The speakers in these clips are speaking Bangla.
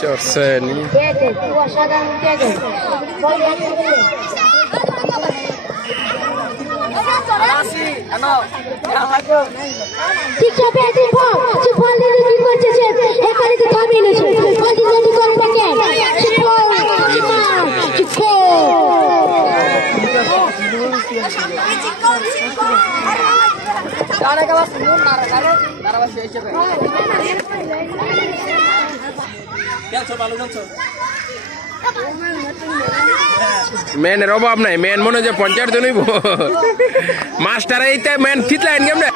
Corseni. মেনের অভাব নাই, মেন মনে হয় পঞ্চায়েত জনইব মাস্টার এইতে মেন থিতলাইন কেমনে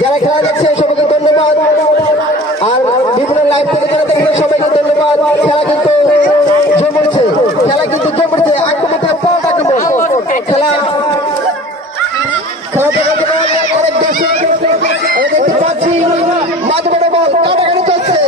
যারা খেলা দেখছে সবাইকে ধন্যবাদ, আর বিভিন্ন লাইভ থেকে যারা দেখছে সবাইকে ধন্যবাদ। খেলা কিন্তু জমছে, আক্রমণে পথ আক্রমণ খেলা অনেক দর্শক দেখতে পাচ্ছি। মাঝ বড় বল কাটাকাটি চলছে,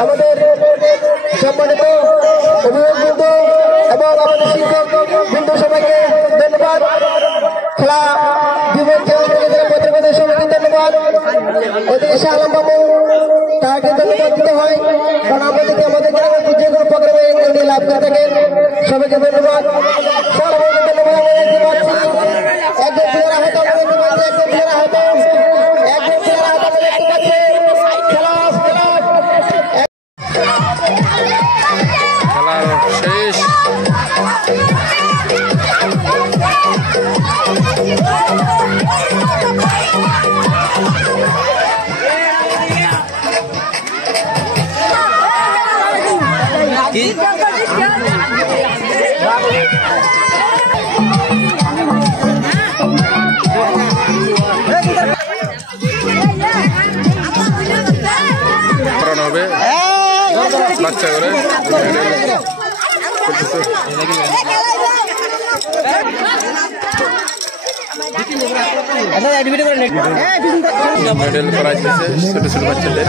আমাদের সম্মানিত অভিভাবক এবং আমাদের শিক্ষক বৃন্দ সবাইকে ধন্যবাদ। খেলা পত্রিকাদের সবাইকে ধন্যবাদ। ওদিকে শাহ আলম বাবু তাকে ধন্যবাদ দিতে হয়, কারণ আমাদেরকে আমাদের গ্রামের যে কোনো প্রোগ্রামে উনি লাভ করে থাকেন। সবাইকে ধন্যবাদ, সবাইকে ধন্যবাদ। একজন প্লেয়ার হয়তো একজন প্লেয়ার হয়তো দেখতে পাচ্ছি। হবে বাচ্চা করে মেডেল করা হচ্ছে ছোট ছোট বাচ্চাদের।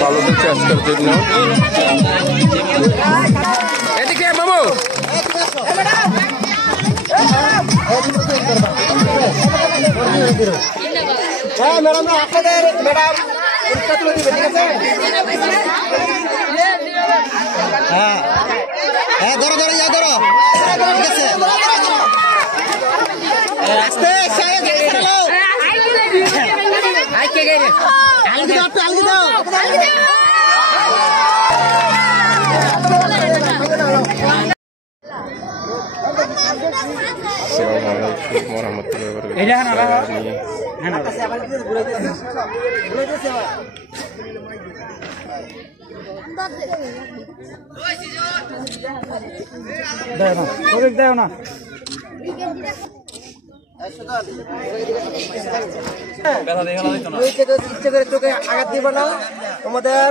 ভালো দিচ্ছে আজকের জন্য। এদিকে বাবু হ্যাঁ ম্যাডাম, আপনাদের ম্যাডাম হ্যাঁ হ্যাঁ ধরো ধরো ইয়া ধরো ঠিক আছে আস্তে Assalamualaikum warahmatullahi wabarakatuh. ইচ্ছে করে চোখে আঘাত দিবে না, তোমাদের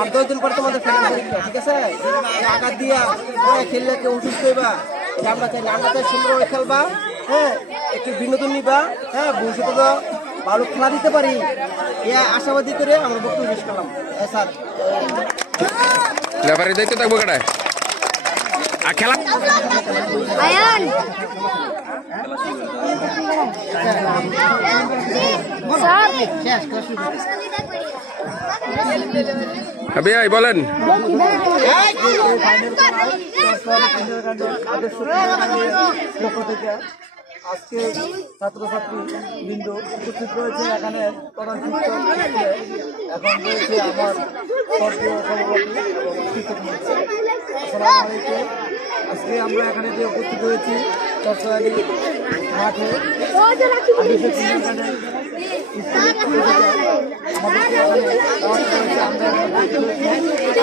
8-10 দিন পর তোমাদের খেলা পরীক্ষা, ঠিক আছে? আঘাত দিয়া খেললে কেউ অসুস্থ হইবা, আমরা চাই সুন্দরভাবে খেলবা, হ্যাঁ, একটু বিনোদন নিবা, হ্যাঁ, ভবিষ্যতে তো ভালো খেলা দিতে পারি, এই আশাবাদী করে আমরা বক্তব্য শেষ করলাম। স্যার লেফারির দায়িত্ব থাকবো কেটায় আর খেলা ভাই বলেন। আজকে ছাত্রছাত্রী বৃন্দ উপস্থিত রয়েছে এখানে প্রধান শিক্ষক, এখন রয়েছে আমার সর্বীয় সভাপতি এবং শিক্ষক মন্ত্রী। আসসালামু আলাইকুম। আজকে আমরা এখানে যে উপস্থিত হয়েছি সরকারি মাঠে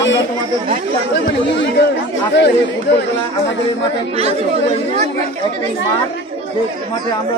আমরা তোমাদের আজকে ফুটবল খেলা আমাদের এই মাঠে একটি মাঠ, যে মাঠে আমরা